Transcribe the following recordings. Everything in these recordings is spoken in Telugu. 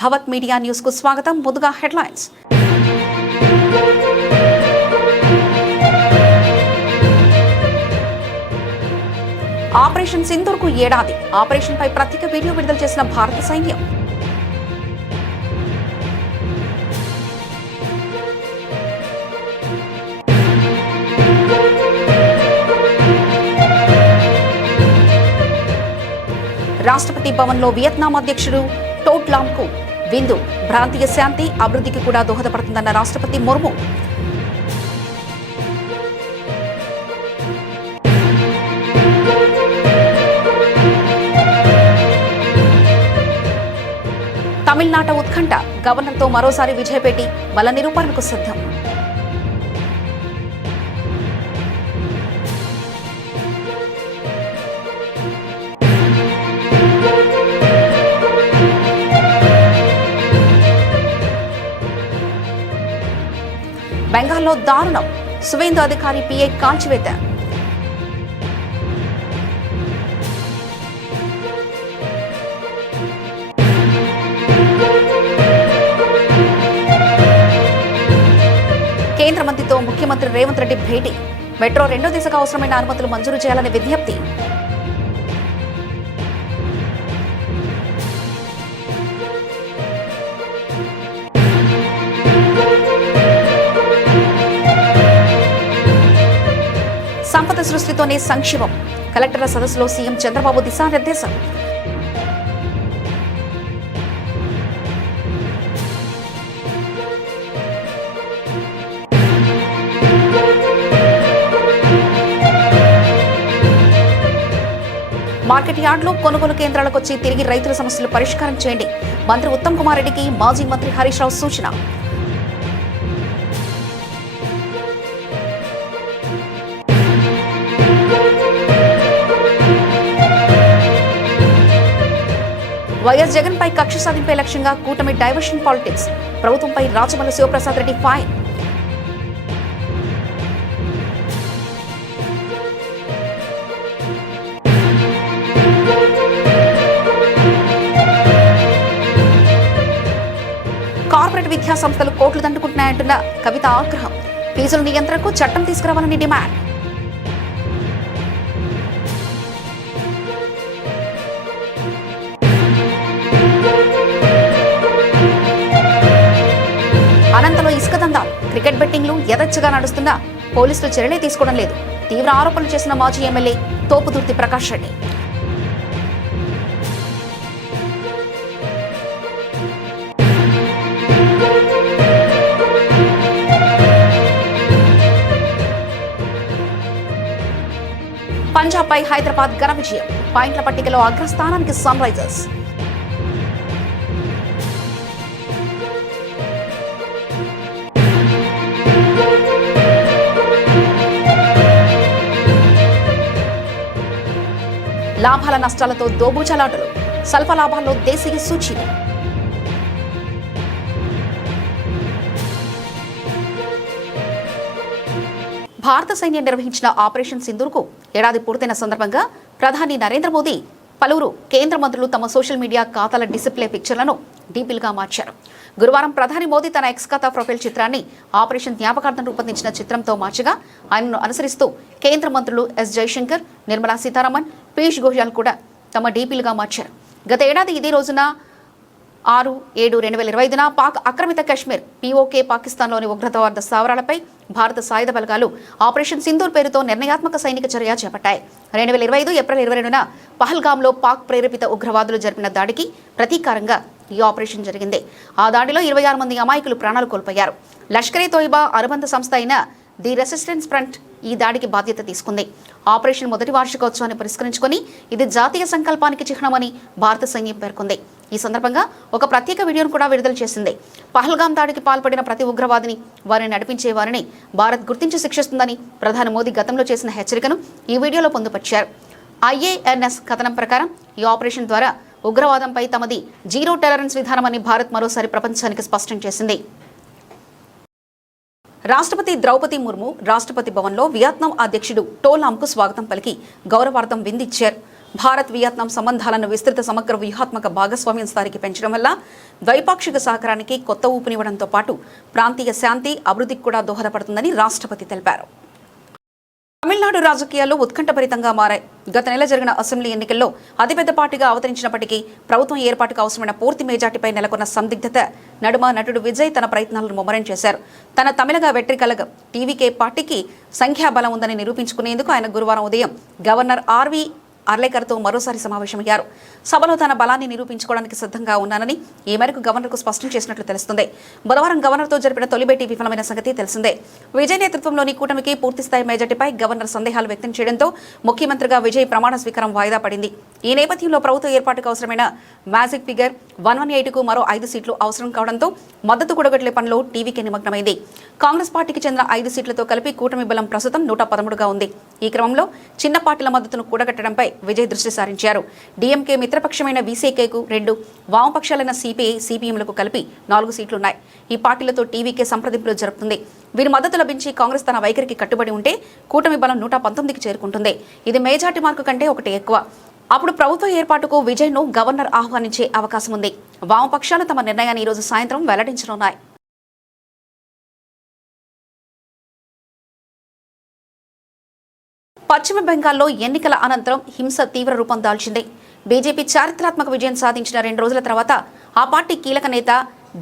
భవత్ మీడియా న్యూస్ కు స్వాగతం. ముందుగా హెడ్లైన్స్. ఆపరేషన్ సింధూర్ కు ఏడాది. ఆపరేషన్ పై ప్రత్యేక వీడియో విడుదల చేసిన భారత సైన్యం. రాష్ట్రపతి భవన్లో వియత్నాం అధ్యక్షుడు టోట్ లామ్ కు విందు. ప్రాంతీయ శాంతి అభివృద్ధికి కూడా దోహదపడుతుందన్న రాష్ట్రపతి ముర్ము. తమిళనాట ఉత్కంఠ. గవర్నర్తో మరోసారి విజయపేటి బల నిరూపణకు సిద్ధం. బెంగాల్లో దారుణం. సువేందు అధికారి పిఐ కాల్చివేత. కేంద్ర మంత్రితో ముఖ్యమంత్రి రేవంత్ రెడ్డి భేటీ. మెట్రో రెండో దిశగా అవసరమైన అనుమతులు మంజూరు చేయాలని విజ్ఞప్తి. సంపద సృష్టితోనే సంక్షేమం. కలెక్టర్ల సదస్సులో సీఎం చంద్రబాబు దిశానిర్దేశం. మార్కెట్ యార్డులు కొనుగోలు కేంద్రాలకు వచ్చి తిరిగి రైతుల సమస్యలు పరిష్కారం చేయండి. మంత్రి ఉత్తమ్ కుమార్ రెడ్డికి మాజీ మంత్రి హరీష్ రావు సూచన. వైఎస్ జగన్ పై కక్ష సాధింపే లక్ష్యంగా కూటమి డైవర్షన్ పాలిటిక్స్. ప్రభుత్వంపై రాచమల్లు శివప్రసాద్ రెడ్డి ఫైర్. కార్పొరేట్ విద్యా సంస్థలు కోట్లు దండుకుంటున్నాయంటున్న కవిత ఆగ్రహం. ఫీజుల నియంత్రణకు చట్టం తీసుకురావాలని డిమాండ్. అనంతలో ఇసుక దందాలు. క్రికెట్ బెట్టింగ్లు యథేచ్ఛగా నడుస్తున్నా పోలీసులు చర్యలే తీసుకోవడం లేదు. తీవ్ర ఆరోపణలు చేసిన మాజీ ఎమ్మెల్యే తోపుదుర్తి ప్రకాష్ రెడ్డి. పంజాబ్ పై హైదరాబాద్ ఘన విజయం. పాయింట్ల పట్టికలో అగ్రస్థానానికి సన్ రైజర్స్. లాభాల నష్టాలతో దోబూచలాటలు. స్వల్ప లాభాల్లో దేశీయ సూచీలు. భారత సైన్యం నిర్వహించిన ఆపరేషన్ సింధూర్ కు ఏడాది పూర్తయిన సందర్భంగా ప్రధాని నరేంద్ర మోదీ పలువురు కేంద్ర మంత్రులు తమ సోషల్ మీడియా ఖాతాల డిస్ప్లే పిక్చర్లను డీపీలుగా మార్చారు. గురువారం ప్రధాని మోదీ తన ఎక్స్ ఖాతా ప్రొఫైల్ చిత్రాన్ని ఆపరేషన్ జ్ఞాపకార్థం రూపొందించిన చిత్రంతో మార్చగా ఆయనను అనుసరిస్తూ కేంద్ర మంత్రులు ఎస్ జయశంకర్, నిర్మలా సీతారామన్, పీయూష్ గోయల్ కూడా తమ డీపీలుగా మార్చారు. గత ఏడాది ఇదే రోజున 6/7/2025న పాక్ ఆక్రమిత కశ్మీర్ పీఓకే పాకిస్తాన్లోని ఉగ్రవాద స్థావరాలపై భారత సాయుధ బలగాలు ఆపరేషన్ సింధూర్ పేరుతో నిర్ణయాత్మక సైనిక చర్య చేపట్టాయి. 2025 ఏప్రిల్ 22న పహల్గామ్లో పాక్ ప్రేరేపిత ఉగ్రవాదులు జరిపిన దాడికి ప్రతీకారంగా ఈ ఆపరేషన్ జరిగింది. ఆ దాడిలో 26 మంది అమాయకులు ప్రాణాలు కోల్పోయారు. లష్కరే తోయిబా అనుబంధ సంస్థ అయిన ది రెసిస్టెన్స్ ఫ్రంట్ ఈ దాడికి బాధ్యత తీసుకుంది. ఆపరేషన్ మొదటి వార్షికోత్సవాన్ని పురస్కరించుకొని ఇది జాతీయ సంకల్పానికి చిహ్నమని భారత సైన్యం పేర్కొంది. ఈ సందర్భంగా ఒక ప్రత్యేక వీడియోను కూడా విడుదల చేసింది. పహల్గామ్ దాడికి పాల్పడిన ప్రతి ఉగ్రవాదిని, వారిని నడిపించే వారిని భారత్ గుర్తించి శిక్షిస్తుందని ప్రధాని మోదీ గతంలో చేసిన హెచ్చరికను ఈ వీడియోలో పొందుపరిచారు. IANS కథనం ప్రకారం ఈ ఆపరేషన్ ద్వారా ఉగ్రవాదంపై తమది జీరో టాలరెన్స్ విధానమని భారత్ మరోసారి ప్రపంచానికి స్పష్టం చేసింది. రాష్ట్రపతి ద్రౌపది ముర్ము రాష్ట్రపతి భవన్లో వియత్నాం అధ్యక్షుడు టో లామ్ కు స్వాగతం పలికి గౌరవార్థం విందిచ్చారు. భారత్ వియత్నాం సంబంధాలను విస్తృత సమగ్ర వ్యూహాత్మక భాగస్వామ్యం స్థాయికి పెంచడం వల్ల ద్వైపాక్షిక సహకారానికి కొత్త ఊపినివ్వడంతో పాటు ప్రాంతీయ శాంతి అభివృద్ధికి కూడా దోహదపడుతుందని రాష్ట్రపతి తెలిపారు. తమిళనాడు రాజకీయాల్లో ఉత్కంఠభరితంగా మారాయి. గత నెల జరిగిన అసెంబ్లీ ఎన్నికల్లో అతిపెద్ద పార్టీగా అవతరించినప్పటికీ ప్రభుత్వం ఏర్పాటుకు అవసరమైన పూర్తి మెజార్టీపై నెలకొన్న సందిగ్ధత నడుమ నటుడు విజయ్ తన ప్రయత్నాలను ముమ్మరం చేశారు. తన తమిళగా వెట్రికలగ టీవీకే పార్టీకి సంఖ్యాబలం ఉందని నిరూపించుకునేందుకు ఆయన గురువారం ఉదయం గవర్నర్ ఆర్వి అర్లేకర్తో మరోసారి సమావేశమయ్యారు. సభలో తన బలాన్ని నిరూపించుకోవడానికి సిద్ధంగా ఉన్నానని ఈ మేరకు గవర్నర్కు స్పష్టం చేసినట్లు తెలుస్తుంది. బుధవారం గవర్నర్తో జరిపిన తొలి భేటీ విఫలమైన సంగతి తెలిసిందే. విజయ్ నేతృత్వంలోని కూటమికి పూర్తిస్థాయి మెజార్టీపై గవర్నర్ సందేహాలు వ్యక్తం చేయడంతో ముఖ్యమంత్రిగా విజయ్ ప్రమాణ స్వీకారం వాయిదా పడింది. ఈ నేపథ్యంలో ప్రభుత్వ ఏర్పాటుకు అవసరమైన మ్యాజిక్ ఫిగర్ 118కు మరో 5 సీట్లు అవసరం కావడంతో మద్దతు కూడగట్లే పనిలో టీవీకే నిమగ్నమైంది. కాంగ్రెస్ పార్టీకి చెందిన 5 సీట్లతో కలిపి కూటమి బలం ప్రస్తుతం 113గా ఉంది. ఈ క్రమంలో చిన్న పార్టీల మద్దతును కూడగట్టడంపై విజయ్ దృష్టి సారించారు. డీఎంకే మిత్రపక్షమైన వీసీకేకు 2, వామపక్షాలైన సిపిఐ, సిపిఎంలకు కలిపి 4 సీట్లున్నాయి. ఈ పార్టీలతో టీవీకే సంప్రదింపులు జరుపుతుంది. వీరి మద్దతు లభించి కాంగ్రెస్ తన వైఖరికి కట్టుబడి ఉంటే కూటమి బలం 119కి చేరుకుంటుంది. ఇది మెజార్టీ మార్కు కంటే 1 ఎక్కువ. అప్పుడు ప్రభుత్వ ఏర్పాటుకు విజయ్ను గవర్నర్ ఆహ్వానించే అవకాశం ఉంది. వామపక్షాలు తమ నిర్ణయాన్ని ఈరోజు సాయంత్రం వెల్లడించనున్నాయి. పశ్చిమ బెంగాల్లో ఎన్నికల అనంతరం హింస తీవ్ర రూపం దాల్చింది. బీజేపీ చారిత్రాత్మక విజయం సాధించిన 2 రోజుల తర్వాత ఆ పార్టీ కీలక నేత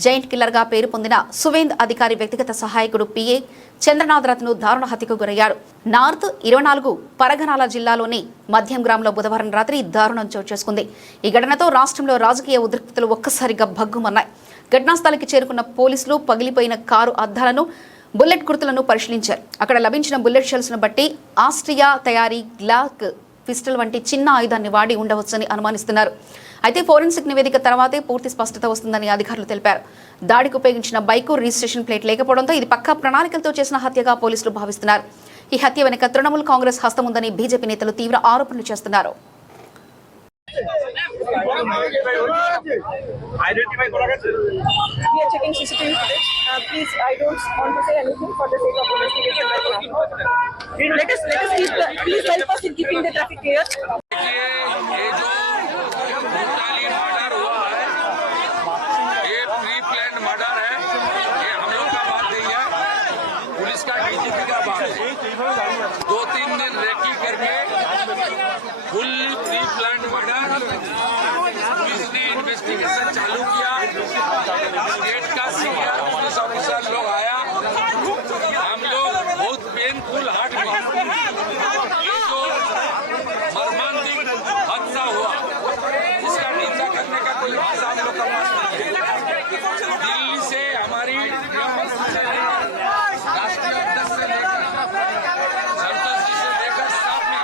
జైంట్ కిల్లర్గా పేరు పొందిన సువేంద్ అధికారి వ్యక్తిగత సహాయకుడు పిఏ చంద్రనాథ్ రత్ను దారుణ హత్యకు గురయ్యారు. నార్త్ 24 పరగనాల జిల్లాలోని మధ్యం గ్రామంలో బుధవారం రాత్రి దారుణం చోటు చేసుకుంది. ఈ ఘటనతో రాష్ట్రంలో రాజకీయ ఉద్రిక్తతలు ఒక్కసారిగా భగ్గుమన్నాయి. ఘటనా స్థలికి చేరుకున్న పోలీసులు పగిలిపోయిన కారు అద్దాలను, బుల్లెట్ గుర్తులను పరిశీలించారు. అక్కడ లభించిన బుల్లెట్ షెల్స్ను బట్టి ఆస్ట్రియా తయారీ గ్లాక్ పిస్టల్ వంటి చిన్న ఆయుధాన్ని వాడి ఉండవచ్చని అనుమానిస్తున్నారు. అయితే ఫోరెన్సిక్ నివేదిక తర్వాతే పూర్తి స్పష్టత వస్తుందని అధికారులు తెలిపారు. దాడికి ఉపయోగించిన బైకు రిజిస్ట్రేషన్ ప్లేట్ లేకపోవడంతో ఇది పక్కా ప్రణాళికలతో చేసిన హత్యగా పోలీసులు భావిస్తున్నారు. ఈ హత్య వెనుక తృణమూల్ కాంగ్రెస్ హస్తం ఉందని బీజేపీ నేతలు తీవ్ర ఆరోపణలు చేస్తున్నారు. Fully pre planned murder, police ने इन्वेस्टिगेशन चालू किया, स्टेट का सीनियर पुलिस ऑफिसर लोग आया, हम लोग बहुत पेनफुल हार्ट में ये जो मर्मांतिक हादसा हुआ इसका निंदा करने का कोई भाषा हम लोग का पास नहीं है। दिल्ली से हमारी राष्ट्रीय अध्यक्ष से लेकर संतोष जी से लेकर सब ने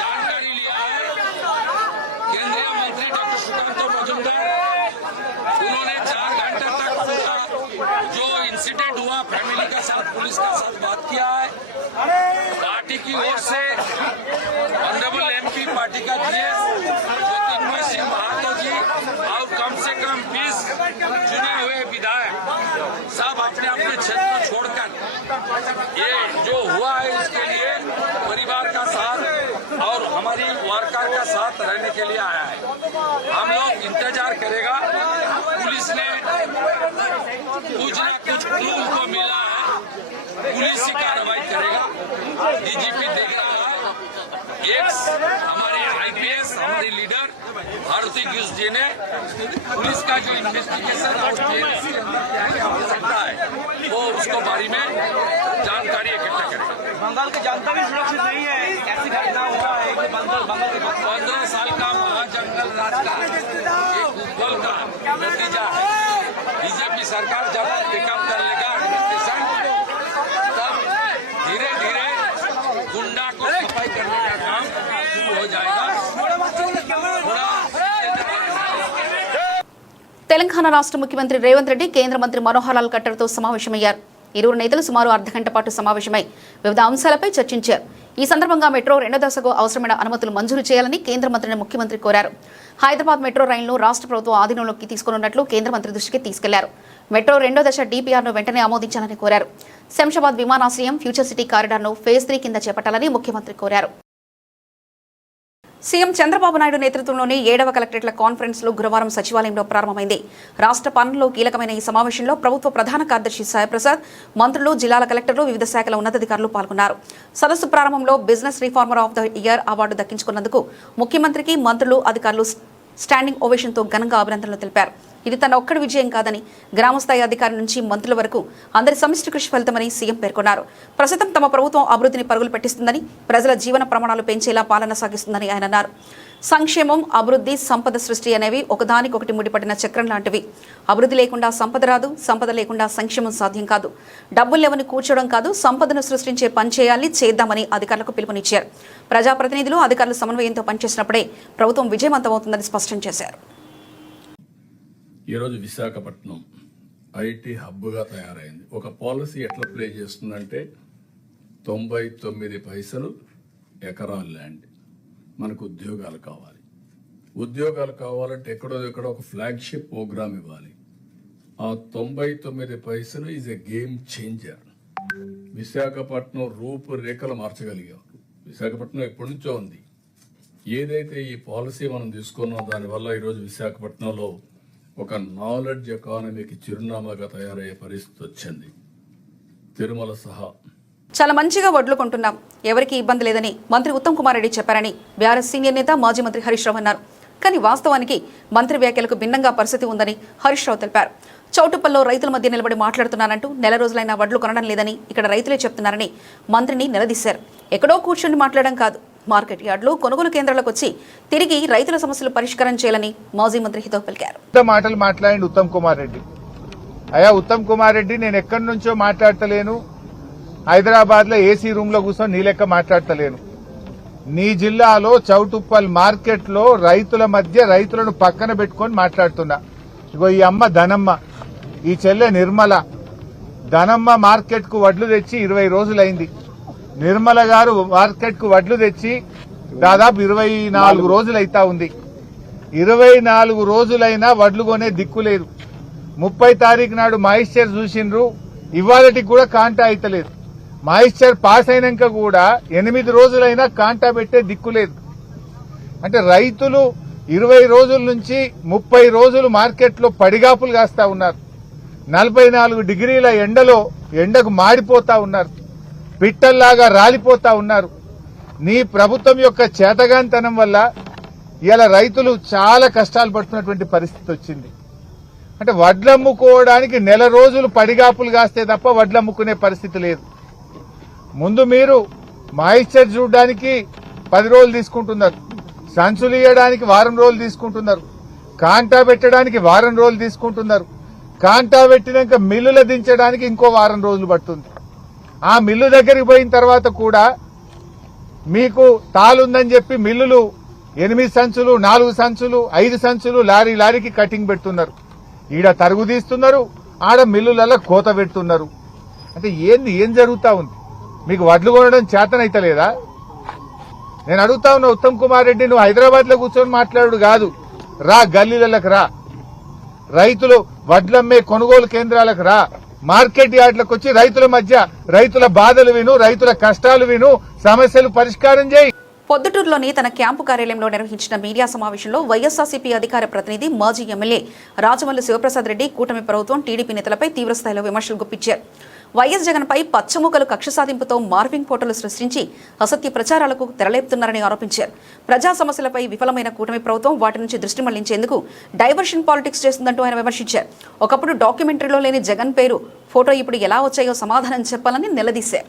जानकारी लिया है। केंद्रीय मंत्री डॉक्टर सुकांतो मजूमदार उन्होंने 4 घंटे तक पूरा जो इंसिडेंट हुआ फैमिली के साथ, पुलिस के साथ बात किया है। पार्टी की ओर से ऑनरेबल एमपी पार्टी का जीएस ज्योतिर्मय सिंह महातो जी और कम से कम 20 चुने हुए विधायक सब अपने अपने क्षेत्र छोड़कर ये जो हुआ है इसके लिए परिवार का साथ और हमारी वर्कर का साथ रहने के लिए आया है। हम लोग इंतजार करेगा। पुलिस ने कुछ ना कुछ क्लू उनको मिला है, पुलिस ही कार्रवाई करेगा। डीजीपी देख रहा है। हमारे आईपीएस हमारी लीडर भारती गिस जी ने पुलिस का जो इन्वेस्टिगेशन और हो सकता है वो उसको बारे में जानकारी इकट्ठा करेगा। बंगाल की जनता भी सुरक्षित नहीं है, ऐसी घटना हुआ है कि बंगाल के 15 साल का महाजंगल राज का एक उपबल का नतीजा है। बीजेपी सरकार जब पिकअप कर लेगा एडमिनिस्ट्रेशन तब धीरे धीरे गुंडा को सफाई करने का काम शुरू हो जाएगा। తెలంగాణ రాష్ట్ర ముఖ్యమంత్రి రేవంత్ రెడ్డి కేంద్ర మంత్రి మనోహర్ లాల్ ఖట్టర్తో సమావేశమయ్యారు. ఇరువురు నేతలు సుమారు అర్ధగంట పాటు సమావేశమై వివిధ అంశాలపై చర్చించారు. ఈ సందర్భంగా మెట్రో 2వ దశకు అవసరమైన అనుమతులు మంజూరు చేయాలని కేంద్ర మంత్రిని ముఖ్యమంత్రి కోరారు. హైదరాబాద్ మెట్రో రైలును రాష్ట్ర ప్రభుత్వం ఆధీనంలోకి తీసుకోనున్నట్లు కేంద్ర మంత్రి దృష్టికి తీసుకెళ్లారు. మెట్రో 2వ దశ DPRను వెంటనే ఆమోదించాలని కోరారు. శంషాబాద్ విమానాశ్రయం, ఫ్యూచర్ సిటీ కారిడార్ను ఫేజ్ 3 కింద చేపట్టాలని ముఖ్యమంత్రి కోరారు. సీఎం చంద్రబాబు నాయుడు నేతృత్వంలోని 7వ కలెక్టరేట్ల కాన్ఫరెన్స్లో గురువారం సచివాలయంలో ప్రారంభమైంది. రాష్ట్ర పాలనలో కీలకమైన ఈ సమావేశంలో ప్రభుత్వ ప్రధాన కార్యదర్శి సాయిప్రసాద్, మంత్రులు, జిల్లాల కలెక్టర్లు, వివిధ శాఖల ఉన్నతాధికారులు పాల్గొన్నారు. సదస్సు ప్రారంభంలో business reformer of the year award దక్కించుకున్నందుకు ముఖ్యమంత్రికి మంత్రులు, అధికారులు స్టాండింగ్ ఓవేషన్తో ఘనంగా అభినందనలు తెలిపారు. ఇది తన ఒక్కడి విజయం కాదని, గ్రామస్థాయి అధికారి నుంచి మంత్రుల వరకు అందరి సమిష్టి కృషి ఫలితమని సీఎం పేర్కొన్నారు. ప్రస్తుతం తమ ప్రభుత్వం అభివృద్ధిని పరుగులు పెట్టిస్తుందని, ప్రజల జీవన ప్రమాణాలు పెంచేలా పాలన సాగిస్తుందని ఆయన అన్నారు. సంక్షేమం, అభివృద్ధి, సంపద సృష్టి అనేవి ఒకదానికొకటి ముడిపడిన చక్రం లాంటివి. అభివృద్ధి లేకుండా సంపద రాదు, సంపద లేకుండా సంక్షేమం సాధ్యం కాదు. డబ్బులు లేవని కూర్చోవడం కాదు, సంపదను సృష్టించే పని చేయాలి, చేద్దామని అధికారులకు పిలుపునిచ్చారు. ప్రజాప్రతినిధులు, అధికారులు సమన్వయంతో పనిచేసినప్పుడే ప్రభుత్వం విజయవంతమవుతుందని స్పష్టం చేశారు. ఈరోజు విశాఖపట్నం ఐటీ హబ్గా తయారైంది. ఒక పాలసీ ఎట్లా ప్లే చేస్తుందంటే 99 పైసలు ఎకరాల ల్యాండ్. మనకు ఉద్యోగాలు కావాలి. ఉద్యోగాలు కావాలంటే ఎక్కడో ఒక ఫ్లాగ్షిప్ ప్రోగ్రామ్ ఇవ్వాలి. ఆ 99 పైసలు is a game changer. Visakhapatnam రూపురేఖలు మార్చగలిగాం. విశాఖపట్నం ఎప్పటి నుంచో ఉంది. ఏదైతే ఈ పాలసీ మనం తీసుకున్నాం, దానివల్ల ఈరోజు విశాఖపట్నంలో ఒక నాలెడ్జ్ ఎకానమీకి చిరునామాగా తయారయ్యే పరిస్థితి వచ్చింది, తిరుమల సహా. చాలా మంచిగా వడ్లు కొంటున్నాం, ఎవరికి ఇబ్బంది లేదని మంత్రి ఉత్తమ్ కుమార్ రెడ్డి చెప్పారని బీఆర్ఎస్ సీనియర్ నేత మాజీ మంత్రి హరీష్ రావు అన్నారు. కానీ వాస్తవానికి మంత్రి వ్యాఖ్యలకు భిన్నంగా పరిస్థితి ఉందని హరీష్ రావు తెలిపారు. చౌటుప్పల్లో రైతుల మధ్య నిలబడి మాట్లాడుతున్నానంటూ నెల రోజులైనా వడ్లు కొనడం లేదని ఇక్కడ రైతులే చెప్తున్నారని మంత్రిని నిలదీశారు. ఎక్కడో కూర్చొని మాట్లాడడం కాదు, మార్కెట్ యార్డులు, కొనుగోలు కేంద్రాలకు వచ్చి తిరిగి రైతుల సమస్యలు పరిష్కారం చేయాలని మాజీ మంత్రి హితవు పలికారు. మాటలు మాట్లాడి ఉత్తమ్ కుమార్ రెడ్డి, అయ్యా ఉత్తమ్ కుమార్ రెడ్డి, నేను ఎక్కడి నుంచో మాట్లాడతలేను, హైదరాబాద్ లో ఏసీ రూమ్ లో కూర్చొని నీ లెక్క మాట్లాడతలేను. నీ జిల్లాలో చౌటుప్పల్ మార్కెట్ లో రైతుల మధ్య రైతులను పక్కన పెట్టుకొని మాట్లాడుతున్నా. ఇగో ఈ అమ్మ ధనమ్మ, ఈ చెల్లె నిర్మల. ధనమ్మ మార్కెట్ కు వడ్లు తెచ్చి 20 రోజులైంది. నిర్మల గారు మార్కెట్ కు వడ్లు తెచ్చి దాదాపు 24 రోజులైతా ఉంది. 24 రోజులైనా వడ్లు కొనే దిక్కు లేదు. 30 తారీఖు నాడు మాయిశ్చర్ చూసిండ్రు, ఇవాళకి కూడా కాంటా అయితలేదు. మాయిశ్చర్ పాస్ అయినాక కూడా 8 రోజులైనా కాంటా పెట్టే దిక్కు లేదు. అంటే రైతులు 20 రోజుల నుంచి 30 రోజులు మార్కెట్లో పడిగాపులు కాస్తా ఉన్నారు. 44 డిగ్రీల ఎండకు మాడిపోతా ఉన్నారు, పిట్టల్లాగా రాలిపోతా ఉన్నారు. నీ ప్రభుత్వం యొక్క చేతగాంతనం వల్ల ఇలా రైతులు చాలా కష్టాలు పడుతున్నటువంటి పరిస్థితి వచ్చింది. అంటే వడ్లమ్ముకోవడానికి నెల రోజులు పడిగాపులు కాస్తే తప్ప వడ్లమ్ముకునే పరిస్థితి లేదు. ముందు మీరు మాయిశ్చర్ చూడడానికి 10 రోజులు తీసుకుంటున్నారు, సంచులు ఇయ్యడానికి వారం రోజులు తీసుకుంటున్నారు, కాంటా పెట్టడానికి వారం రోజులు తీసుకుంటున్నారు. కాంటా పెట్టినాక మిల్లుల దించడానికి ఇంకో వారం రోజులు పడుతుంది. ఆ మిల్లు దగ్గరికి పోయిన తర్వాత కూడా మీకు తాలుందని చెప్పి మిల్లులు 8 సంచులు, 4 సంచులు, 5 సంచులు లారీకి కటింగ్ పెడుతున్నారు. ఈడ తరుగు తీస్తున్నారు, ఆడ మిల్లులలో కోత పెడుతున్నారు. అంటే ఏం జరుగుతా ఉంది? మీకు వడ్లు కొనడం చేతనైతలేదా? నేను అడుగుతా ఉన్నా ఉత్తమ్ కుమార్ రెడ్డి, నువ్వు హైదరాబాద్ లో కూర్చొని మాట్లాడు కాదు, రా గల్లీలకు రా, రైతులు వడ్లమ్మే కొనుగోలు కేంద్రాలకు రా, మార్కెట్ యార్డులకు వచ్చి రైతుల మధ్య రైతుల బాధలు విను, రైతుల కష్టాలు విను, సమస్యలు పరిష్కారం చేయి. పొద్దుటూరులోని తన క్యాంపు కార్యాలయంలో నిర్వహించిన మీడియా సమావేశంలో వైఎస్ఆర్సీపీ అధికార ప్రతినిధి, మాజీ ఎమ్మెల్యే రాజమల్లి శివప్రసాద్ రెడ్డి కూటమి ప్రభుత్వం, టీడీపీ నేతలపై తీవ్రస్థాయిలో విమర్శలు గుప్పించారు. వైఎస్ జగన్పై పచ్చముకలు కక్ష సాధింపుతో మార్పింగ్ ఫోటోలు సృష్టించి అసత్య ప్రచారాలకు తెరలేపుతున్నారని ఆరోపించారు. ప్రజా సమస్యలపై విఫలమైన కూటమి ప్రభుత్వం వాటి నుంచి దృష్టి మళ్లించేందుకు డైవర్షన్ పాలిటిక్స్ చేస్తుందంటూ ఆయన విమర్శించారు. ఒకప్పుడు డాక్యుమెంటరీలో లేని జగన్ పేరు, ఫోటో ఇప్పుడు ఎలా వచ్చాయో సమాధానం చెప్పాలని నిలదీశారు.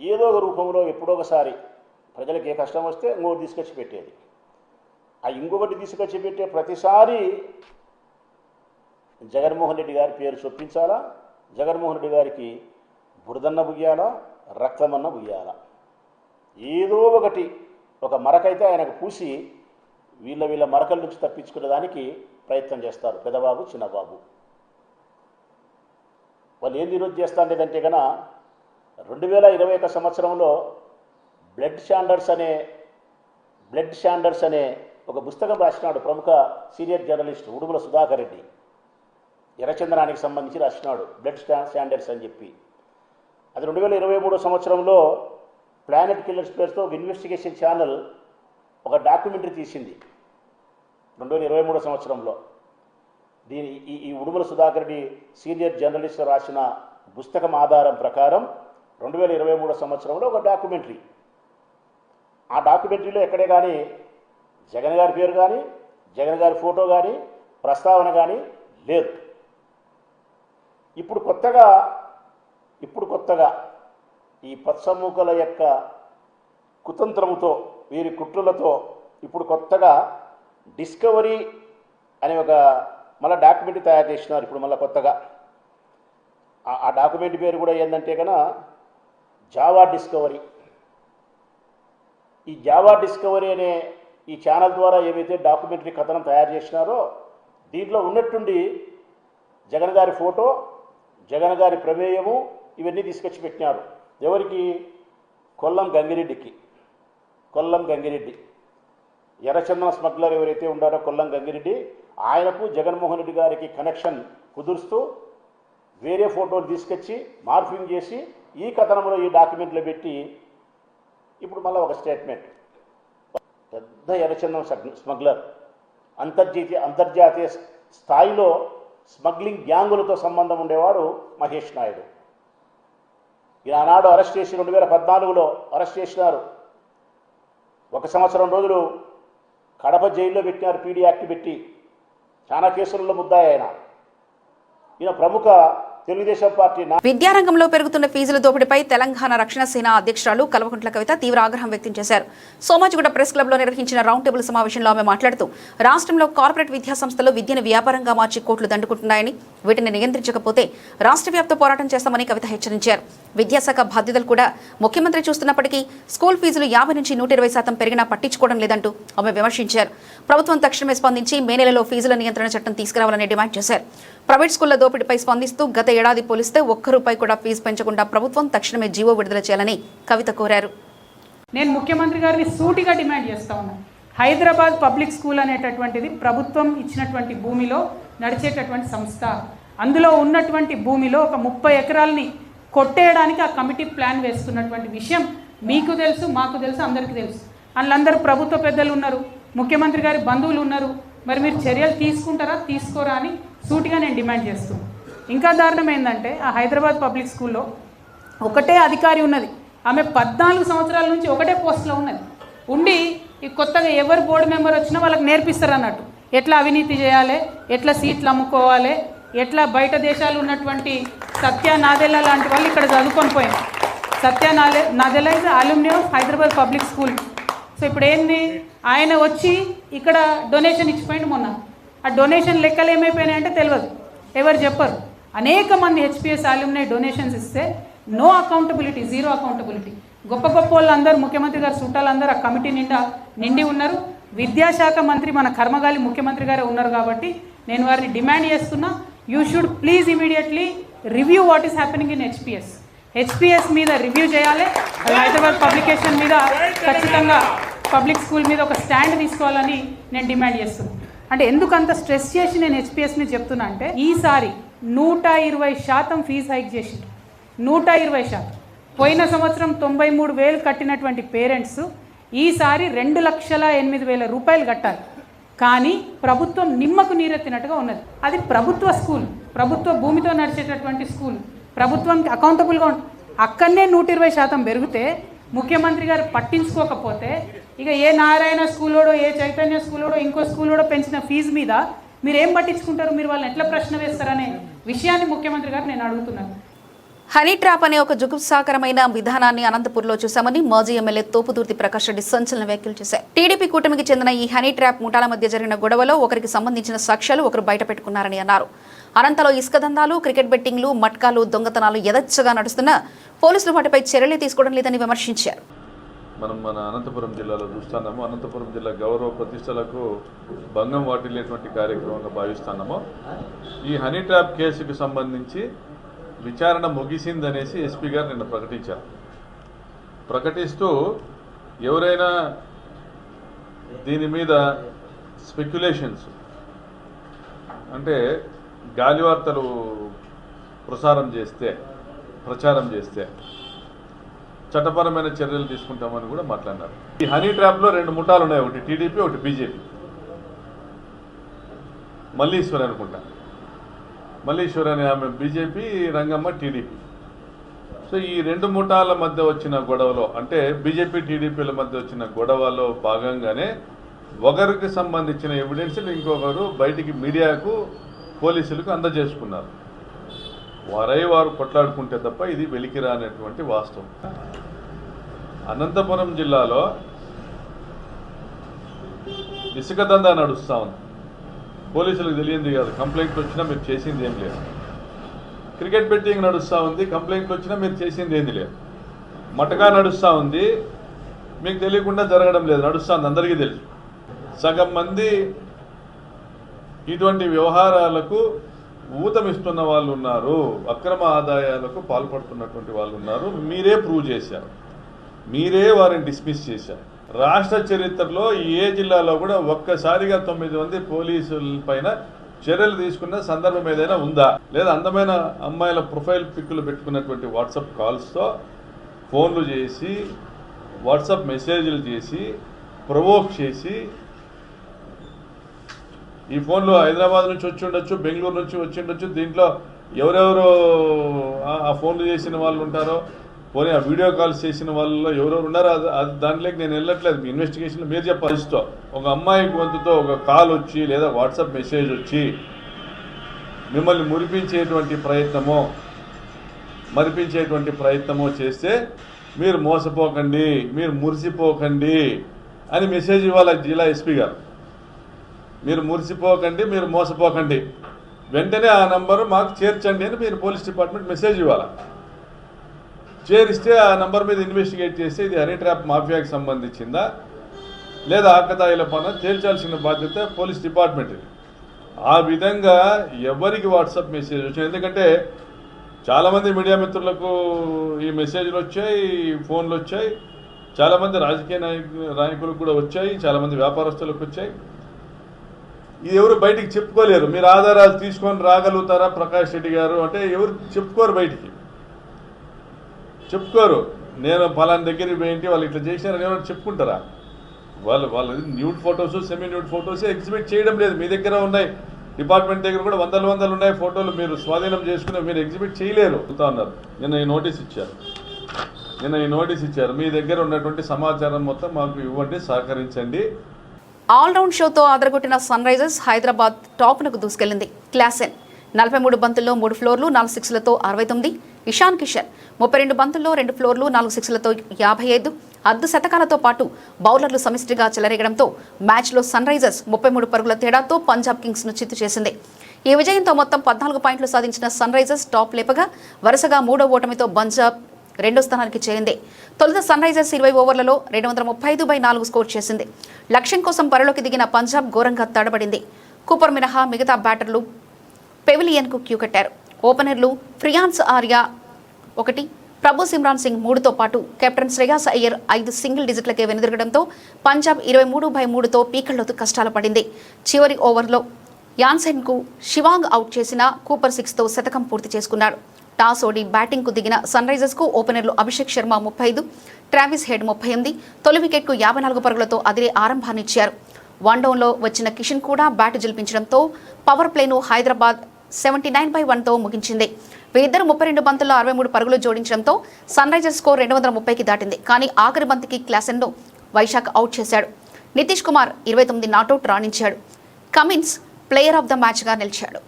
ఏదో ఒక రూపంలో ఎప్పుడో ఒకసారి ప్రజలకు ఏ కష్టం వస్తే ఇంకోటి తీసుకొచ్చి పెట్టేది. ఆ ఇంకొకటి తీసుకొచ్చి పెట్టే ప్రతిసారి జగన్మోహన్ రెడ్డి గారి పేరు చొప్పించాలా, జగన్మోహన్ రెడ్డి గారికి బురదన్న బుయ్యాలా, రక్తమన్న బుయ్యాలా, ఏదో ఒకటి ఒక మరకైతే ఆయనకు పూసి వీళ్ళ మరకల నుంచి తప్పించుకునే దానికి ప్రయత్నం చేస్తారు పెద్దబాబు, చిన్నబాబు. వాళ్ళు ఏం ఈరోజు చేస్తాండేదంటే కన్నా 2021 సంవత్సరంలో బ్లడ్ షాండర్స్ అనే ఒక పుస్తకం రాసినాడు ప్రముఖ సీనియర్ జర్నలిస్ట్ ఉడుగుల సుధాకర్ రెడ్డి. ఎర్రచందనానికి సంబంధించి రాసినాడు బ్లడ్ స్టాండర్డ్స్ అని చెప్పి. అది 2023 సంవత్సరంలో ప్లానెట్ కిల్లర్స్ పేరుతో ఒక ఇన్వెస్టిగేషన్ ఛానల్ ఒక డాక్యుమెంటరీ తీసింది 2023 సంవత్సరంలో. ఈ ఉడుమల సుధాకర్ రెడ్డి సీనియర్ జర్నలిస్ట్ రాసిన పుస్తకం ఆధారం ప్రకారం 2023 సంవత్సరంలో ఒక డాక్యుమెంటరీ. ఆ డాక్యుమెంటరీలో ఎక్కడే కానీ జగన్ గారి పేరు కానీ జగన్ గారి ఫోటో కానీ ప్రస్తావన కానీ లేదు. ఇప్పుడు కొత్తగా ఈ పచ్చమూకల యొక్క కుతంత్రముతో వీరి కుట్రలతో ఇప్పుడు కొత్తగా డిస్కవరీ అనే ఒక మళ్ళీ డాక్యుమెంటరీ తయారు చేసినారు. ఇప్పుడు మళ్ళీ కొత్తగా ఆ డాక్యుమెంటరీ పేరు కూడా ఏంటంటే కన్నా జావా డిస్కవరీ. ఈ జావా డిస్కవరీ అనే ఈ ఛానల్ ద్వారా ఏవైతే డాక్యుమెంటరీ కథనం తయారు చేసినారో దీంట్లో ఉన్నట్టుండి జగన్ గారి ఫోటో, జగన్ గారి ప్రమేయము ఇవన్నీ తీసుకొచ్చి పెట్టినారు. ఎవరికి? కొల్లం గంగిరెడ్డి ఎర్రచందన స్మగ్లర్ ఎవరైతే ఉన్నారో కొల్లం గంగిరెడ్డి, ఆయనకు జగన్మోహన్ రెడ్డి గారికి కనెక్షన్ కుదురుస్తూ వేరే ఫోటోలు తీసుకొచ్చి మార్ఫింగ్ చేసి ఈ కథనంలో ఈ డాక్యుమెంట్లో పెట్టి ఇప్పుడు మళ్ళీ ఒక స్టేట్మెంట్. పెద్ద ఎర్రచందనం స్మగ్లర్, అంతర్జాతీయ స్థాయిలో స్మగ్లింగ్ గ్యాంగులతో సంబంధం ఉండేవాడు మహేష్ నాయుడు. ఈనాడు అరెస్ట్ చేసి 2014లో అరెస్ట్ చేసినారు. 1 సంవత్సరం రోజులు కడప జైల్లో పెట్టినారు, పీడీ యాక్ట్ పెట్టి. చాలా కేసులలో ముద్దాయి ఆయన. ఈయన ప్రముఖ తెలుగుదేశం పార్టీ. విద్యారంగంలో పెరుగుతున్న ఫీజుల దోపిడీపై తెలంగాణ రక్షణ సేన అధ్యక్షురాలు కల్వకుంట్ల కవిత తీవ్ర ఆగ్రహం వ్యక్తం చేశారు. సోమాజిగూడ ప్రెస్ క్లబ్లో నిర్వహించిన రౌండ్ టేబుల్ సమావేశంలో ఆమె మాట్లాడుతూ రాష్ట్రంలో కార్పొరేట్ విద్యా సంస్థలు విద్యను వ్యాపారంగా మార్చి కోట్లు దండుకుంటున్నాయని, వీటిని నియంత్రించకపోతే రాష్ట్ర వ్యాప్త పోరాటం చేస్తామని కవిత హెచ్చరించారు. విద్యాశాఖ బాధ్యతలు కూడా ముఖ్యమంత్రి చూస్తున్నప్పటికీ స్కూల్ ఫీజులు 50 నుంచి 120% పెరిగినా పట్టించుకోవడం లేదంటూ ఆమె విమర్శించారు. ప్రభుత్వం తక్షణమే స్పందించి మే నెలలో ఫీజుల నియంత్రణ చట్టం తీసుకురావాలని డిమాండ్ చేశారు. ప్రైవేట్ స్కూళ్ల దోపిడీపై స్పందిస్తూ గత ఏడాది పోలిస్తే ₹1 కూడా ఫీజు పెంచకుండా ప్రభుత్వం తక్షణమే జీవో విడుదల చేయాలని కవిత కోరారు. నేను ముఖ్యమంత్రి గారిని సూటిగా డిమాండ్ చేస్తా ఉన్నాను. హైదరాబాద్ పబ్లిక్ స్కూల్ అనేటటువంటిది ప్రభుత్వం ఇచ్చినటువంటి భూమిలో నడిచేటటువంటి సంస్థ. అందులో ఉన్నటువంటి భూమిలో ఒక 30 ఎకరాలని కొట్టేయడానికి ఆ కమిటీ ప్లాన్ వేస్తున్నటువంటి విషయం మీకు తెలుసు, మాకు తెలుసు, అందరికీ తెలుసు. వాళ్ళందరూ ప్రభుత్వ పెద్దలు ఉన్నారు, ముఖ్యమంత్రి గారి బంధువులు ఉన్నారు. మరి మీరు చర్యలు తీసుకుంటారా తీసుకోరా అని సూటిగా నేను డిమాండ్ చేస్తున్నాను. ఇంకా దారుణం ఏంటంటే ఆ హైదరాబాద్ పబ్లిక్ స్కూల్లో ఒకటే అధికారి ఉన్నది. ఆమె 14 సంవత్సరాల నుంచి ఒకటే పోస్ట్లో ఉన్నది. ఉండి ఈ కొత్తగా ఎవరు బోర్డు మెంబర్ వచ్చినా వాళ్ళకి నేర్పిస్తారు అన్నట్టు. ఎట్లా అవినీతి చేయాలి, ఎట్లా సీట్లు అమ్ముకోవాలి, ఎట్లా బయట దేశాలు ఉన్నటువంటి సత్య నాదెల్లా లాంటి వాళ్ళు ఇక్కడ చదువుకొని పోయారు. Satya Nadella is alumni of Hyderabad public school. So ఇప్పుడు ఏంది, ఆయన వచ్చి ఇక్కడ డొనేషన్ ఇచ్చిపోయింది మొన్న. ఆ డొనేషన్ లెక్కలు ఏమైపోయినాయంటే తెలియదు, ఎవరు చెప్పరు. అనేక మంది హెచ్పిఎస్ అల్యూమినీ డొనేషన్స్ ఇస్తే నో అకౌంటబిలిటీ, జీరో అకౌంటబిలిటీ. గొప్ప గొప్ప వాళ్ళందరూ, ముఖ్యమంత్రి గారు చుట్టాలందరూ ఆ కమిటీ నిండి ఉన్నారు. విద్యాశాఖ మంత్రి మన కర్మగాలి ముఖ్యమంత్రి గారే ఉన్నారు. కాబట్టి నేను వారిని డిమాండ్ చేస్తున్నా, you should please immediately review what is happening in HPS మీద రివ్యూ చేయాలి. హైదరాబాద్ పబ్లికేషన్ మీద ఖచ్చితంగా పబ్లిక్ స్కూల్ మీద ఒక స్టాండ్ తీసుకోవాలని నేను డిమాండ్ చేస్తున్నాను. అంటే ఎందుకు అంత స్ట్రెస్ చేసి నేను హెచ్పిఎస్ మీద చెప్తున్నా అంటే ఈసారి 120% ఫీజు హైక్ చేసింది. 120%. పోయిన సంవత్సరం 93,000 కట్టినటువంటి పేరెంట్స్ ఈసారి 2,08,000 కట్టాలి. కానీ ప్రభుత్వం నిమ్మకు నీరెత్తినట్టుగా ఉన్నది. అది ప్రభుత్వ స్కూల్, ప్రభుత్వ భూమితో నడిచేటటువంటి స్కూల్, ప్రభుత్వానికి అకౌంటబుల్గా ఉంటుంది. అక్కడనే 120% పెరిగితే ముఖ్యమంత్రి గారు పట్టించుకోకపోతే ఇక ఏ నారాయణ స్కూలోడో, ఏ చైతన్య స్కూలోడో, ఇంకో స్కూలోడో పెంచిన ఫీజు మీద మీరు ఏం పట్టించుకుంటారు? మీరు వాళ్ళని ఎట్లా ప్రశ్న వేస్తారనే విషయాన్ని ముఖ్యమంత్రి గారు నేను అడుగుతున్నాను. హనీ ట్రాప్ అనే ఒక జుగుప్సాకరమైన విధానాన్ని అనంతపూర్లో చూశామని మాజీ ఎమ్మెల్యే తోపుదుర్తి ప్రకాష్ రెడ్డి సంచలన వ్యాఖ్యలు చేశారు. టీడీపీ కూటమికి చెందిన ఈ హనీ ట్రాప్ ముఠాల మధ్య జరిగిన గొడవలో ఒకరికి సంబంధించిన సాక్ష్యాలు ఒకరు బయటపెట్టుకున్నారని అన్నారు. అనంతలో ఇసుక దందాలు, క్రికెట్ బెట్టింగ్లు, మట్కాలు, దొంగతనాలు యథేచ్ఛగా నడుస్తున్నా పోలీసులు వాటిపై చర్యలు తీసుకోవడం లేదని విమర్శించారు. మనం మన అనంతపురం జిల్లాలో చూస్తున్నాము. అనంతపురం జిల్లా గౌరవ ప్రతిష్టలకు భంగం వాటిల్లేటువంటి కార్యక్రమంగా భావిస్తున్నాము. ఈ హనీ ట్రాప్ కేసుకు సంబంధించి విచారణ ముగిసిందనేసి ఎస్పీ గారు నిన్న ప్రకటించారు. ప్రకటిస్తూ ఎవరైనా దీని మీద స్పెక్యులేషన్స్ అంటే గాలివార్తలు ప్రచారం చేస్తే చట్టపరమైన చర్యలు తీసుకుంటామని కూడా మాట్లాడినారు. ఈ హనీ ట్రాప్లో 2 ముఠాలు ఉన్నాయి, ఒకటి టీడీపీ, ఒకటి బీజేపీ. మల్లీశ్వరి అనుకుంటా, మల్లీశ్వరి అనే ఆమె బీజేపీ, రంగమ్మ టీడీపీ. సో ఈ 2 ముఠాల మధ్య వచ్చిన గొడవలో, అంటే బీజేపీ టీడీపీల మధ్య వచ్చిన గొడవలో భాగంగానే ఒకరికి సంబంధించిన ఎవిడెన్స్లు ఇంకొకరు బయటికి మీడియాకు, పోలీసులకు అందజేసుకున్నారు. వారు కొట్లాడుకుంటే తప్ప ఇది వెలికిరానటువంటి వాస్తవం. అనంతపురం జిల్లాలో ఇసుక దందా నడుస్తూ ఉంది. పోలీసులకు తెలియంది కాదు, కంప్లైంట్లు వచ్చినా మీరు చేసింది ఏం లేదు. క్రికెట్ బెట్టింగ్ నడుస్తూ ఉంది, కంప్లైంట్లు వచ్చినా మీరు చేసింది ఏంది లేదు. మటకా నడుస్తూ ఉంది, మీకు తెలియకుండా జరగడం లేదు, నడుస్తుంది, అందరికీ తెలుసు. సగం మంది ఇటువంటి వ్యవహారాలకు ఊతమిస్తున్న వాళ్ళు ఉన్నారు, అక్రమ ఆదాయాలకు పాల్పడుతున్నటువంటి వాళ్ళు ఉన్నారు. మీరే ప్రూవ్ చేశారు, మీరే వారిని డిస్మిస్ చేశారు. రాష్ట్ర చరిత్రలో ఏ జిల్లాలో కూడా ఒక్కసారిగా 9 మంది పోలీసుల పైన చర్యలు తీసుకున్న సందర్భం ఏదైనా ఉందా? లేదా అందమైన అమ్మాయిల ప్రొఫైల్ పిక్కులు పెట్టుకున్నటువంటి వాట్సాప్ కాల్స్తో ఫోన్లు చేసి, వాట్సాప్ మెసేజ్లు చేసి, ప్రొవోక్ చేసి, ఈ ఫోన్లు హైదరాబాద్ నుంచి వచ్చి ఉండొచ్చు, బెంగళూరు నుంచి వచ్చి ఉండొచ్చు, దీంట్లో ఎవరెవరు ఆ ఫోన్లు చేసిన వాళ్ళు ఉంటారో, పోనీ ఆ వీడియో కాల్స్ చేసిన వాళ్ళలో ఎవరెవరు ఉన్నారో అది దాంట్లోకి నేను వెళ్ళట్లేదు. మీ ఇన్వెస్టిగేషన్లో మీరు చెప్పాలి. ఒక అమ్మాయి గొంతుతో ఒక కాల్ వచ్చి లేదా వాట్సాప్ మెసేజ్ వచ్చి మిమ్మల్ని మరిపించేటువంటి ప్రయత్నమో చేస్తే మీరు మోసపోకండి, మీరు మురిసిపోకండి అని మెసేజ్ ఇవ్వాలి జిల్లా ఎస్పీ గారు. మీరు మురిసిపోకండి, మీరు మోసపోకండి, వెంటనే ఆ నంబరు మాకు చేర్చండి అని మీరు పోలీస్ డిపార్ట్మెంట్ మెసేజ్ ఇవ్వాలి. చేరిస్తే ఆ నంబర్ మీద ఇన్వెస్టిగేట్ చేస్తే ఇది హనీ ట్రాప్ మాఫియాకి సంబంధించిందా లేదా ఆకతాయిల పైన తేల్చాల్సిన బాధ్యత పోలీస్ డిపార్ట్మెంట్. ఆ విధంగా ఎవరికి వాట్సాప్ మెసేజ్ వచ్చింది, ఎందుకంటే చాలామంది మీడియా మిత్రులకు ఈ మెసేజ్లు వచ్చాయి, ఫోన్లు వచ్చాయి, చాలామంది రాజకీయ నాయకులకు కూడా వచ్చాయి, చాలామంది వ్యాపారస్తులకు వచ్చాయి. ఇది ఎవరు బయటికి చెప్పుకోలేరు. మీరు ఆధారాలు తీసుకొని రాగలుగుతారా ప్రకాష్ రెడ్డి గారు అంటే ఎవరు చెప్పుకోరు, బయటికి చెప్పుకోరు. నేను ఫలానా దగ్గరికి పోయింటి వాళ్ళు ఇట్లా చేసినారని ఎవరు చెప్పుకుంటారా? వాళ్ళు nude photos, semi nude photos exhibit చేయడం లేదు. మీ దగ్గర ఉన్నాయి, డిపార్ట్మెంట్ దగ్గర కూడా వందలు ఉన్నాయి ఫోటోలు, మీరు స్వాధీనం చేసుకుని మీరు ఎగ్జిబిట్ చేయలేరు అన్నారు. నిన్న ఈ నోటీస్ ఇచ్చారు, మీ దగ్గర ఉన్నటువంటి సమాచారం మొత్తం మాకు ఇవ్వండి, సహకరించండి. ఆల్రౌండ్ షోతో అదరగొట్టిన సన్ రైజర్స్ హైదరాబాద్ టాప్నకు దూసుకెళ్లింది. క్లాసెన్ 43 బంతుల్లో 3 ఫ్లోర్లు 4 సిక్స్లతో 69, ఇషాన్ కిషన్ 32 బంతుల్లో 2 ఫ్లోర్లు 4 సిక్స్లతో 55, అర్ధ శతకాలతో పాటు బౌలర్లు సమిష్టిగా చెలరేగడంతో మ్యాచ్లో సన్ రైజర్స్ 33 పరుగుల తేడాతో పంజాబ్ కింగ్స్ను చిత్తు చేసింది. ఈ విజయంతో మొత్తం 14 పాయింట్లు సాధించిన సన్ రైజర్స్ టాప్ లేపగా వరుసగా 3వ ఓటమితో పంజాబ్ 2వ స్థానానికి చేరింది. తొలుత సన్ రైజర్స్ 20 ఓవర్లలో 235/4 స్కోర్ చేసింది. లక్ష్యం కోసం బరిలోకి దిగిన పంజాబ్ ఘోరంగా తడబడింది. కూపర్ మినహా మిగతా బ్యాటర్లు పెవిలియన్కు క్యూ కట్టారు. ఓపెనర్లు ఫ్రియాన్స్ ఆర్యా 1, ప్రభు సిమ్రాన్ సింగ్ 3తో పాటు కెప్టెన్ శ్రేయాస్ అయ్యర్ 5 సింగిల్ డిజిట్లకే వెనుదిరగడంతో పంజాబ్ 23/3తో పీకల్లోతు కష్టాలు పడింది. చివరి ఓవర్లో యాన్సెన్కు షివాంగ్ అవుట్ చేసిన కూపర్ 6తో శతకం పూర్తి చేసుకున్నాడు. టాస్ ఓడి బ్యాటింగ్కు దిగిన సన్ రైజర్స్కు ఓపెనర్లు అభిషేక్ శర్మ 35, ట్రావిస్ హెడ్ 38, తొలి వికెట్కు 54 పరుగులతో అదిరే ఆరంభాన్నిచ్చారు. వన్డౌన్లో వచ్చిన కిషన్ కూడా బ్యాట్ జిల్పించడంతో పవర్ ప్లేను హైదరాబాద్ 79/1తో ముగించింది. వీరిద్దరు 32 బంతుల్లో 63 పరుగులు జోడించడంతో సన్ రైజర్స్ స్కోర్ 230కి దాటింది. కానీ ఆఖరి బంతికి క్లాసెన్ను వైశాఖ్ అవుట్ చేశాడు. నితీష్ కుమార్ 29 నాటౌట్ రాణించాడు. కమిన్స్ ప్లేయర్ ఆఫ్ ద మ్యాచ్గా నిలిచాడు.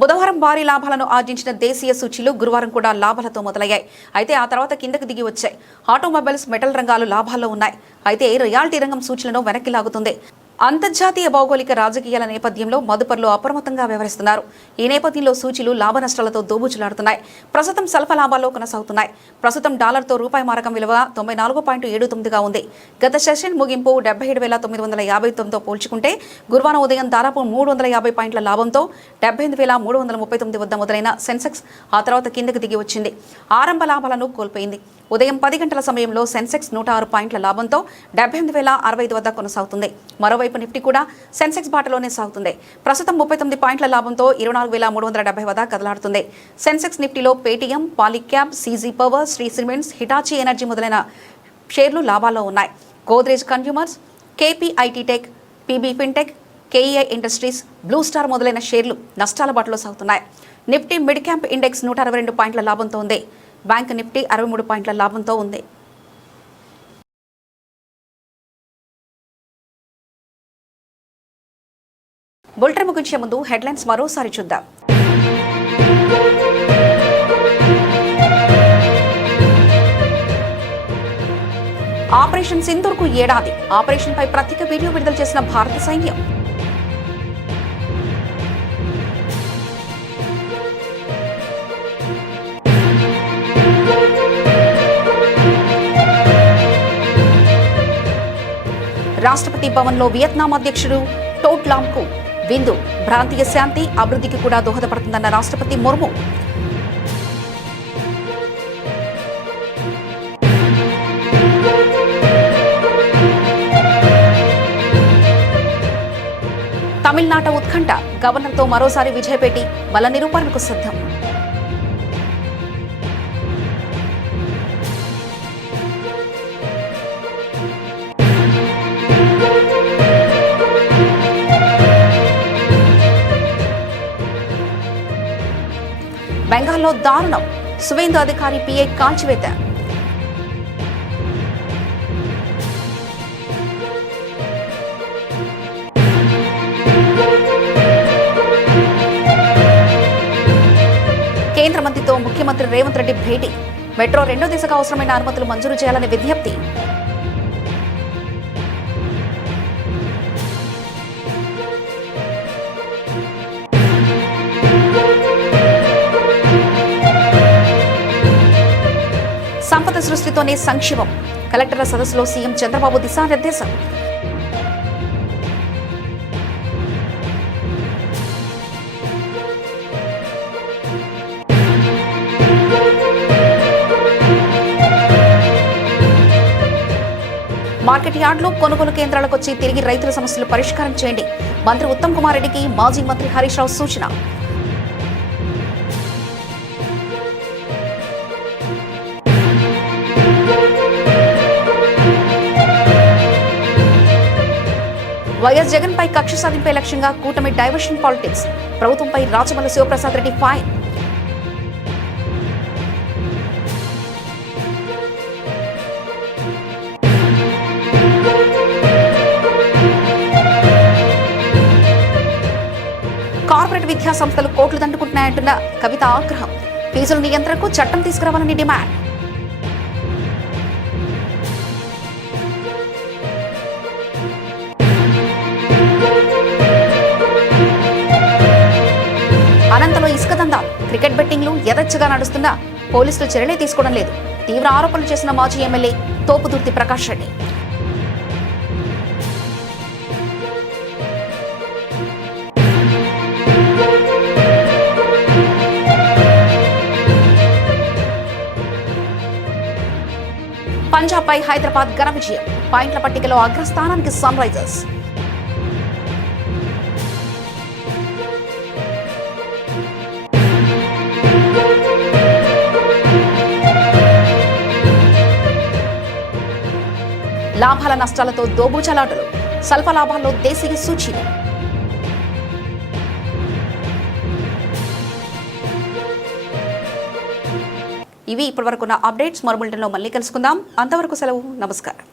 బుధవారం భారీ లాభాలను ఆర్జించిన దేశీయ సూచీలు గురువారం కూడా లాభాలతో మొదలయ్యాయి. అయితే ఆ తర్వాత కిందకు దిగి వచ్చాయి. ఆటోమొబైల్స్, మెటల్ రంగాలు లాభాల్లో ఉన్నాయి. అయితే రియాలిటీ రంగం సూచీలను వెనక్కి లాగుతుంది. అంతర్జాతీయ భౌగోళిక రాజకీయాల నేపథ్యంలో మదుపర్లు అప్రమత్తంగా వ్యవహరిస్తున్నారు. ఈ నేపథ్యంలో సూచీలు లాభ నష్టాలతో దోబూచులాడుతున్నాయి. ప్రస్తుతం స్వల్ప లాభాల్లో కొనసాగుతున్నాయి. ప్రస్తుతం డాలర్తో రూపాయి మారకం విలువ 94.79గా ఉంది. గత సెషన్ ముగింపు 77,959తో పోల్చుకుంటే గురువారం ఉదయం దాదాపు 350 పాయింట్ల లాభంతో 78,339 వద్ద మొదలైన సెన్సెక్స్ ఆ తర్వాత కిందకి దిగి వచ్చింది. ఆరంభ లాభాలను కోల్పోయింది. ఉదయం 10 గంటల సమయంలో సెన్సెక్స్ 106 పాయింట్ల లాభంతో 78,065 వద్ద కొనసాగుతుంది. మరోవైపు మరోవైపు నిఫ్టీ కూడా సెన్సెక్స్ బాటలోనే సాగుతుంది. ప్రస్తుతం 39 పాయింట్ల లాభంతో 24,370 వద్ద కదలాడుతుంది. సెన్సెక్స్ నిఫ్టీలో Paytm, Polycab, CG Power, Shree Cements, Hitachi Energy మొదలైన షేర్లు లాభాల్లో ఉన్నాయి. Godrej Consumers, KPIT Tech, PB Fintech, KEI Industries, Blue Star మొదలైన షేర్లు నష్టాల బాటలో సాగుతున్నాయి. నిఫ్టీ మిడ్ క్యాప్ ఇండెక్స్ 162 పాయింట్ల లాభంతో ఉంది. బ్యాంక్ నిఫ్టీ 63 పాయింట్ల లాభంతో ఉంది. బులెటిన్ ముగించే ముందు హెడ్లైన్స్ మరోసారి చూద్దాం. ఆపరేషన్ సింధూర్కు ఏడాది. ఆపరేషన్ పై ప్రత్యేక వీడియో విడుదల చేసిన భారత సైన్యం. రాష్ట్రపతి భవన్లో వియత్నాం అధ్యక్షుడు టోట్ లాంకు విందు. ప్రాంతీయ శాంతి, అభివృద్ధికి కూడా దోహదపడుతుందన్న రాష్ట్రపతి ముర్ము. తమిళనాట ఉత్కంఠ. గవర్నర్తో మరోసారి విజయపేటి బల నిరూపణకు సిద్ధం. బెంగాల్లో దారుణం. సువేందు అధికారి పిఐ కాల్చివేత. కేంద్ర మంత్రితో ముఖ్యమంత్రి రేవంత్ రెడ్డి భేటీ. మెట్రో 2వ దశకు అవసరమైన అనుమతులు మంజూరు చేయాలని విజ్ఞప్తి. సంపద సృష్టితోనే సంక్షేమం. కలెక్టర్ల సదస్సులో సీఎం చంద్రబాబు దిశానిర్దేశం. మార్కెట్ యార్డులు, కొనుగోలు కేంద్రాలకు వచ్చి తిరిగి రైతుల సమస్యలు పరిష్కారం చేయండి. మంత్రి ఉత్తమ్ కుమార్ రెడ్డికి మాజీ మంత్రి హరీష్ రావు సూచన. వైఎస్ జగన్ పై కక్ష సాధింపే లక్ష్యంగా కూటమి డైవర్షన్ పాలిటిక్స్. ప్రభుత్వంపై రాచమల్లి శివప్రసాద్ రెడ్డి ఫైర్. కార్పొరేట్ విద్యా సంస్థలు కోట్లు దండుకుంటున్నాయంటున్న కవిత ఆగ్రహం. ఫీజుల నియంత్రణకు చట్టం తీసుకురావాలని డిమాండ్. అనంతలో ఇసుక దందా. క్రికెట్ బెట్టింగ్లు యథేచ్ఛగా నడుస్తున్న పోలీసులు చర్యలే తీసుకోవడం లేదు. తీవ్ర ఆరోపణలు చేసిన మాజీ ఎమ్మెల్యే తోపుదుర్తి ప్రకాష్ రెడ్డి. పంజాబ్ పై హైదరాబాద్ ఘన విజయం. పాయింట్ల పట్టికలో అగ్రస్థానానికి సన్ రైజర్స్. లాభాల నష్టాలతో దోబూచలాటలు. స్వల్ప లాభాల్లో దేశీయ సూచీలు. ఇవి ఇప్పటివరకున్న అప్డేట్స్. మరో బులెటిన్లో మళ్ళీ కలుసుకుందాం. అంతవరకు సెలవు. నమస్కారం.